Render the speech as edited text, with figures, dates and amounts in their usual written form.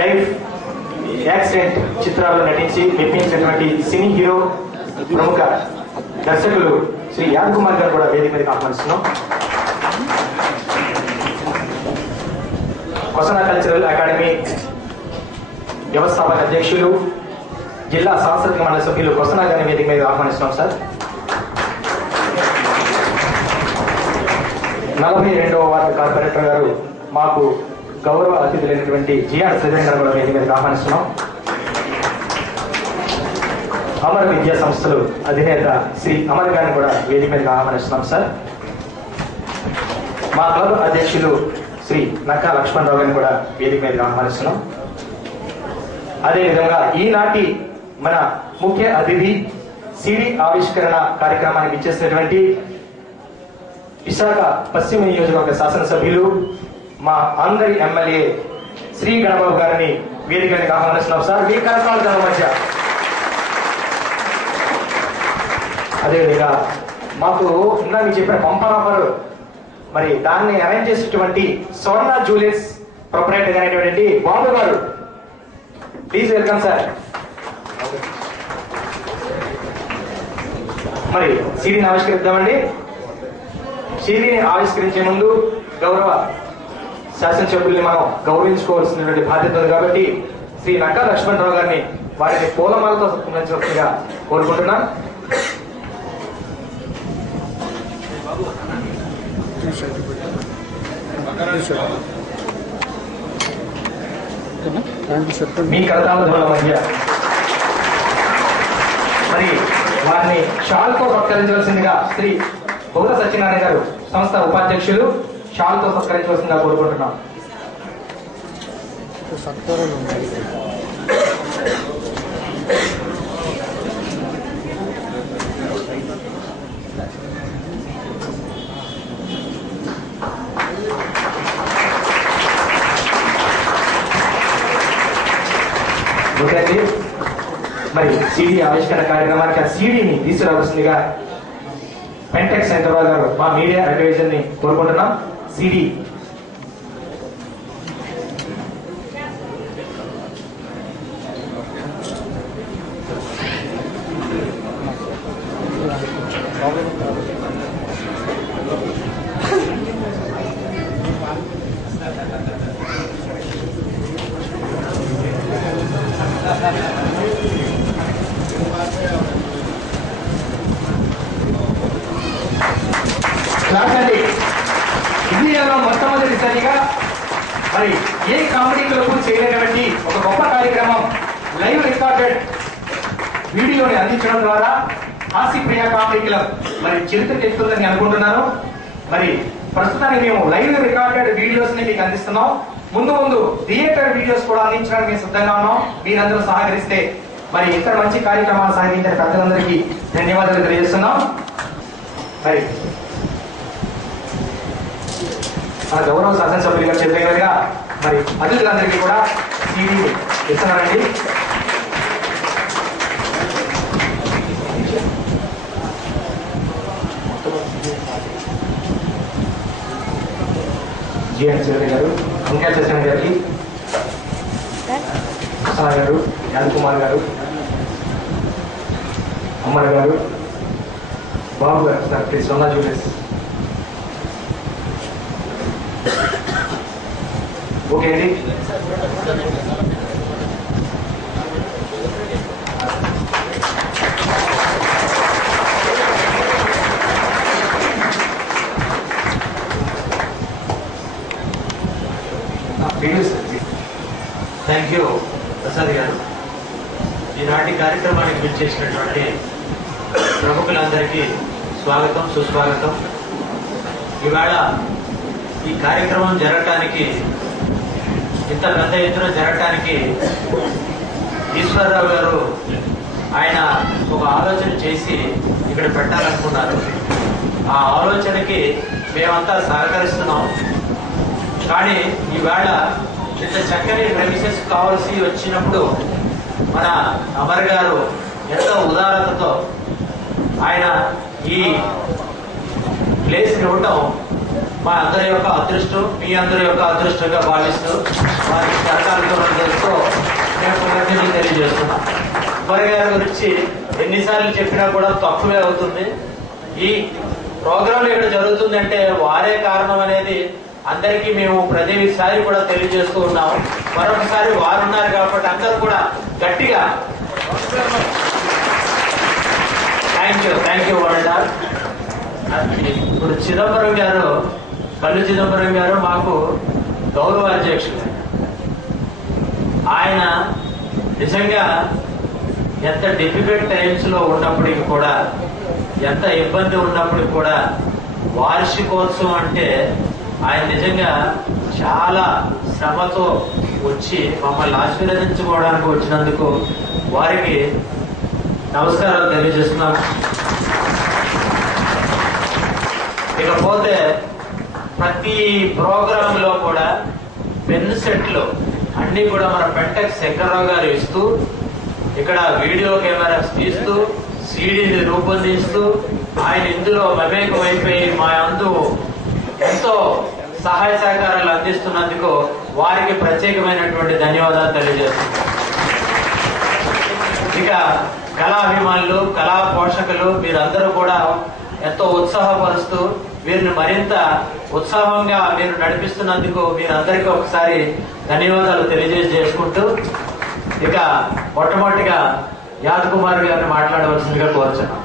Life accident చిత్రాల్లో నటించి మెప్పించినటువంటి cine hero ప్రముఖ దర్శకులు శ్రీ యాద్ కుమార్ గారు కూడా వేదిక మీదకి ఆహ్వానిస్తున్నాం. కొసన కల్చరల్ అకాడమీ వ్యవస్థాపక అధ్యక్షులు జిల్లా సాంస్కృతిక మండలి సభ్యులు కొసన గారిని వేదిక మీద ఆహ్వానిస్తున్నాం సార్. 42వ వార్డు కార్పొరేటర్ గారు మాకు గౌరవ అతిథులైనటువంటి జిఆర్ శ్రీధర్ కూడా వేదిక మీదకి ఆహ్వానిస్తున్నాం. అమర్ విద్యా సంస్థలు అధినేత శ్రీ అమర్ గారిని కూడా వేదిక మీదకి ఆహ్వానిస్తున్నాం సార్. మా క్లబ్ అధ్యక్షులు శ్రీ నక్కా లక్ష్మణరావు గారిని కూడా వేదిక మీదకి ఆహ్వానిస్తున్నాం. అదేవిధంగా ఈనాటి మన ముఖ్య అతిథి సిడి ఆవిష్కరణ కార్యక్రమానికి ఇచ్చేసినటువంటి విశాఖ పశ్చిమ నియోజకవర్గ శాసనసభ్యులు మా అందరి ఎమ్మెల్యే శ్రీ గణబాబు గారిని వేదిక మీదకి ఆహ్వానిస్తున్నాం సార్. మీ కరతాళ ధర మధ్య అదేవిధంగా మాకు ఇంకా మీకు చెప్పిన పంపర్ ఆఫర్ మరి దాన్ని అరేంజ్ చేసేటువంటి స్వర్ణ జ్యువెలర్స్ ప్రొపరేటర్ అనేటువంటి బాబు గారు, ప్లీజ్ వెల్కమ్ సార్. మరి సీడీని ఆవిష్కరిద్దామండి. సీడీని ఆవిష్కరించే ముందు గౌరవ శాసనసభ్యుల్ని మనం గౌరవించుకోవాల్సినటువంటి బాధ్యత ఉంది కాబట్టి శ్రీ నక్కా లక్ష్మణరావు గారిని వారిని పూలమాలతో సత్కరించవలసిందిగా కోరుకుంటున్నాం. మీ కరతాళ ధ్వనుల మధ్య మరి వారిని షాల్తో సత్కరించవలసిందిగా శ్రీ బౌద్ధ సత్యనారాయణ గారు సంస్థ ఉపాధ్యక్షులు షాల్తో సత్కరించవలసిందిగా కోరుకుంటున్నాం. మరి సిడి ఆవిష్కరణ కార్యక్రమానికి ఆ సిడిని తీసుకురావాల్సిందిగా పెంటెక్స్ హైదరాబాద్ గారు మా మీడియా అడ్వైజర్ ని కోరుకుంటున్నాం. సిడి ఇండియాలో మొట్టమొదటిసారిగా మరి ఏ కామెడీ క్లబ్ చేయలేనటువంటి ఒక గొప్ప కార్యక్రమం లైవ్ రికార్డెడ్ వీడియోని అందించడం ద్వారా హాస్యప్రియ కామెడీ క్లబ్ మరి చరిత్ర తెచ్చుకుందని అనుకుంటున్నాను. మరి ప్రస్తుతానికి మేము లైవ్ రికార్డెడ్ వీడియోస్ ని మీకు అందిస్తున్నాం. ముందు ముందు థియేటర్ వీడియోస్ కూడా అందించడానికి మేము సిద్ధంగా ఉన్నాం. మీరందరూ సహకరిస్తే మరి ఇంత మంచి కార్యక్రమాలు సాగించిన పెద్దలందరికీ ధన్యవాదాలు తెలియజేస్తున్నాం. మరి మన గౌరవ శాసనసభ్యులుగా చెప్పేగా మరి అతిథులందరికీ కూడా సీడీ ఇస్తున్నారండి. జిఎన్ శ్రీధర్ గారు, అంకా శశి గారికి, కృష్ణ గారు, యాద్ కుమార్ గారు, అమ్మర్ గారు, బాబు గారు, స్వర్ణ జ్యువెలర్స్. ఓకే అండి. థ్యాంక్ యూ ప్రసాద్ గారు. ఈనాటి కార్యక్రమానికి విచ్చేసినటువంటి ప్రముఖులందరికీ స్వాగతం, సుస్వాగతం. ఇవాళ ఈ కార్యక్రమం జరగటానికి, ఇంత పెద్ద ఎత్తున జరగటానికి ఈశ్వరరావు గారు ఆయన ఒక ఆలోచన చేసి ఇక్కడ పెట్టాలనుకున్నారు. ఆ ఆలోచనకి మేమంతా సహకరిస్తున్నాం. కానీ ఈవేళ ఇంత చక్కని ప్రెమిసెస్ కావాల్సి వచ్చినప్పుడు మన అమర్ గారు ఎంతో ఉదారతతో ఆయన ఈ ప్లేస్ ఇవ్వటం మా అందరి యొక్క అదృష్టం, మీ అందరి యొక్క అదృష్టంగా భావిస్తూ వారి సహకారంతో సుబ్బర్ గారి గురించి ఎన్నిసార్లు చెప్పినా కూడా తక్కువే అవుతుంది. ఈ ప్రోగ్రాం ఇక్కడ జరుగుతుందంటే వారే కారణం అనేది అందరికీ మేము ప్రతిసారి కూడా తెలియజేస్తూ ఉన్నాము. మరొకసారి వారు ఉన్నారు కాబట్టి అందరూ కూడా గట్టిగా థ్యాంక్ యూ వరల్డ్. ఇప్పుడు చిదంబరం గారు, కల్లు చిదంబరం గారు మాకు గౌరవ అధ్యక్షులు. ఆయన నిజంగా ఎంత డిఫికల్ట్ టైమ్స్ లో ఉన్నప్పటికీ కూడా, ఎంత ఇబ్బంది ఉన్నప్పటికీ కూడా వార్షికోత్సవం అంటే ఆయన నిజంగా చాలా శ్రమతో వచ్చి మమ్మల్ని ఆశీర్వదించుకోవడానికి వచ్చినందుకు వారికి నమస్కారాలు తెలియజేస్తున్నాం. ఇకపోతే ప్రతి ప్రోగ్రామ్ లో కూడా పెన్ సెట్లు అన్ని కూడా మన పెంటెక్స్ శంకర్రావు గారు ఇస్తూ, ఇక్కడ వీడియో కెమెరాస్ తీస్తూ, సీడీని రూపొందిస్తూ, ఆయన ఇందులో మమేకం అయిపోయి మా అందు ఎంతో సహాయ సహకారాలు అందిస్తున్నందుకు వారికి ప్రత్యేకమైనటువంటి ధన్యవాదాలు తెలియజేస్తున్నాం. ఇక కళాభిమానులు, కళా పోషకులు మీరందరూ కూడా ఎంతో ఉత్సాహపరుస్తూ వీరిని మరింత ఉత్సాహంగా మీరు నడిపిస్తున్నందుకు మీరందరికీ ఒకసారి ధన్యవాదాలు తెలియజేసుకుంటూ, ఇక మొట్టమొదటిగా యాద్ కుమార్ గారిని మాట్లాడవలసిందిగా కోరుచున్నాం.